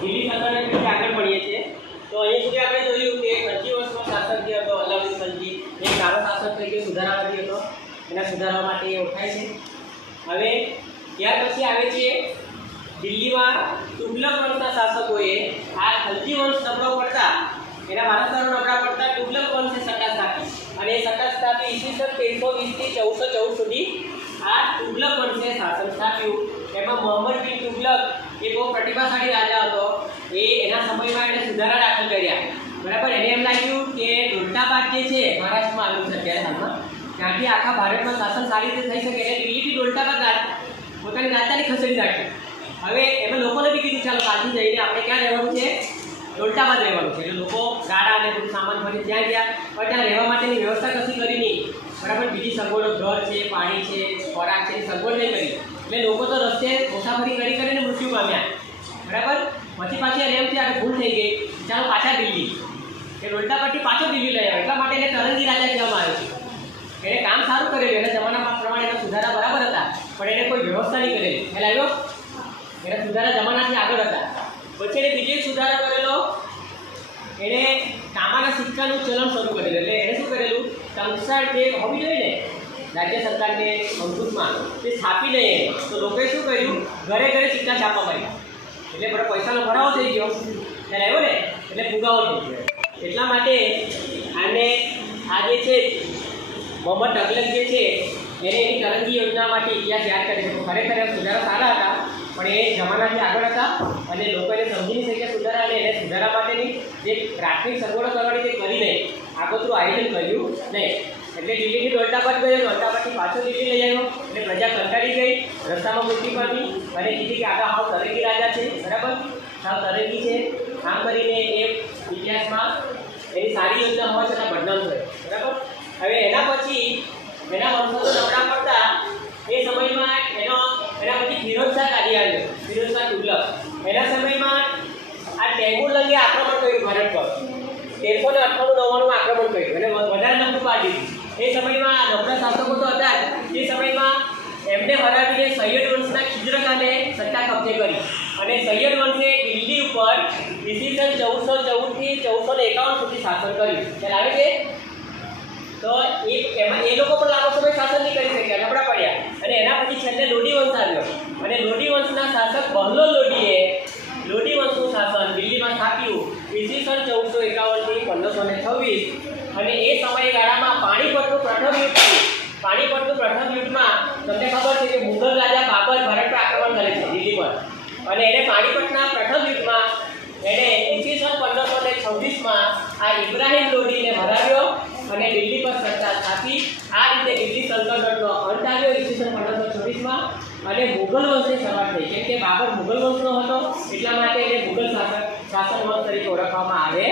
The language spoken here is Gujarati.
દિલ્હી સલ્તનત વિશે આગળ ભણીએ છીએ। તો અહીં સુધી આપણે જોયું કે ખલજી વંશનો શાસક જે હતો અલાઉદ્દીન ખલજી એ સારો શાસક તરીકે સુધારાવાદી હતો, એના સુધારવા માટે એ ઓળખાય છે। હવે ત્યાર પછી આવે છે દિલ્હીમાં તુગલક વંશના શાસકોએ આ ખલજી વંશ નબળો પડતા, એના વારસદારો નબળા પડતા તુગલક વંશે સત્તા સ્થાપી અને એ સત્તા સ્થાપી ઈસવીસન 1320 થી 1414 સુધી આ તુગલક વંશે શાસન સ્થાપ્યું। એમાં મોહમ્મદ બિન તુગલક એ બહુ પ્રતિભાશાળી રાજા હતો। એના સમયમાં એને સુધારા દાખલ કર્યા, બરાબર। એને એમ લાગ્યું કે દૌલતાબાદ જે છે મહારાષ્ટ્રમાં આવેલું છે અત્યારે હાલમાં, ત્યાંથી આખા ભારતમાં શાસન સારી રીતે થઈ શકે, એને દિલ્હીથી દૌલતાબાદ પોતાની રાજધાની ખસેડી નાખી। હવે એમાં લોકોને બી કીધું ચાલો કાલથી જઈને આપણે ક્યાં રહેવાનું છે, દૌલતાબાદ રહેવાનું છે। એટલે લોકો ગાડા અને બધું સામાન ભરીને ત્યાં ગયા, પણ ત્યાં રહેવા માટેની વ્યવસ્થા કશી કરી નહીં, બરાબર। બીજી સગવડો ઘર છે, પાણી છે, ખોરાક છે, સગવડ નહીં કરી, એટલે લોકો તો રસ્તે મુસાફરી કરીને મૃત્યુ પામ્યા, બરાબર। પછી પાછી એને એમ થયા કે ભૂલ થઈ ગઈ, ચાલો પાછા દિલ્હી, એ દૌલતાબાદથી પાછો દિલ્હી લઈ આવ્યો। એટલા માટે એને તરંગી રાજા કહેવામાં આવે છે। એને કામ સારું કરેલું, એના જમાના પ્રમાણે એના સુધારા બરાબર હતા, પણ એને કોઈ વ્યવસ્થા નહીં કરેલી। ખ્યાલ આવ્યો? એના સુધારા જમાનાથી આગળ હતા। પછી એને બીજો સુધારો કરેલો, એણે તાંબાના સિક્કાનું ચલણ શરૂ કરેલું। એટલે એણે શું કરેલું, કંસાર જે હોવી જોઈએ ને રાજ્ય સરકારને અંકુશમાં, તે છાપી લઈએ તો લોકોએ શું કર્યું, ઘરે ઘરે સિક્કા છાપવા માંડ્યા। એટલે બધો પૈસાનો ભરાવો થઈ ગયો, ત્યારે આવ્યો ને, એટલે ફુગાવો થઈ ગયો। એટલા માટે આને આ જે છે મોહમ્મદ તગલક જે છે એને એની તરંગી યોજના માટે ઇતિહાસ યાદ કરે છે। ખરેખર સુધારા સારા હતા, પણ એ જમાનાથી આગળ હતા અને લોકો એને સમજી નહીં શક્યા સુધારા, અને એને સુધારા માટેની જે પ્રાથમિક સગવડો કરવાની તે કરી નહીં, આગોતરું આયોજન કર્યું નહીં। એટલે દિલ્હીથી દૌલતાબાદ ગયો, દૌલતાબાદથી પાછો દિલ્હી લઈ આવ્યો, એટલે પ્રજા કંટાળી ગઈ, રસ્તામાં મૃત્યુ પામી અને કીધી કે આગળ હાવ તરંગી રાજા છે, બરાબર, હાવ તરંગી છે। આમ કરીને એ ઇતિહાસમાં એની સારી યોજના હોવા છતાં બદનામ થયો, બરાબર। હવે એના પછી એના વંશજો નબળા પડતા એ સમયમાં એના પછી ફિરોઝશાહ ગાદી આવ્યો, ફિરોઝશાહ તુગલક। એના સમયમાં આ તૈમુરલંગે આક્રમણ કર્યું ભારત પર, 1398-99 આક્રમણ કર્યું અને વધારે નબળું પાડી દીધું। એ સમયમાં નબળા શાસકો તો હતા જ, એ સમયમાં એમને હરાવીને સૈયદ વંશના ખિજ્ર ખાને સત્તા કબજે કરી અને સૈયદ વંશે દિલ્હી ઉપર ઈસવીસન 1414 થી 1451 સુધી શાસન કર્યું। ખ્યાલ આવે છે? તો એમાં એ લોકો પણ લાંબો સમય શાસન નહીં કરી શક્યા, નબળા પડ્યા। અને એના પછી છેલ્લે લોડી વંશ આવ્યો અને લોડી વંશના શાસક બહલોલ લોડીએ લોડી વંશનું શાસન દિલ્હીમાં સ્થાપ્યું ઈસવીસન 1451 થી 1526। અને એ સમયગાળામાં પાણીપતનું પ્રથમ યુદ્ધ થયું। પાણીપતનું પ્રથમ યુદ્ધમાં તમને ખબર છે કે મુગલ રાજા બાબર ભારત પર આક્રમણ કરે છે દિલ્હી પર, અને એને પાણીપતના પ્રથમ યુદ્ધમાં એણે ઈસવીસન 1526માં આ ઇબ્રાહિમ લોડીને હરાવ્યો અને દિલ્હી પર સત્તા સ્થાપી। આ રીતે દિલ્હી સલ્તનતનો અંત આવ્યો ઈસવીસન 1526માં અને મુગલ વંશની શરૂઆત થઈ। કેમ કે બાબર મુગલ વંશનો હતો, એટલા માટે એને મુગલ શાસન વંશ તરીકે ઓળખવામાં આવે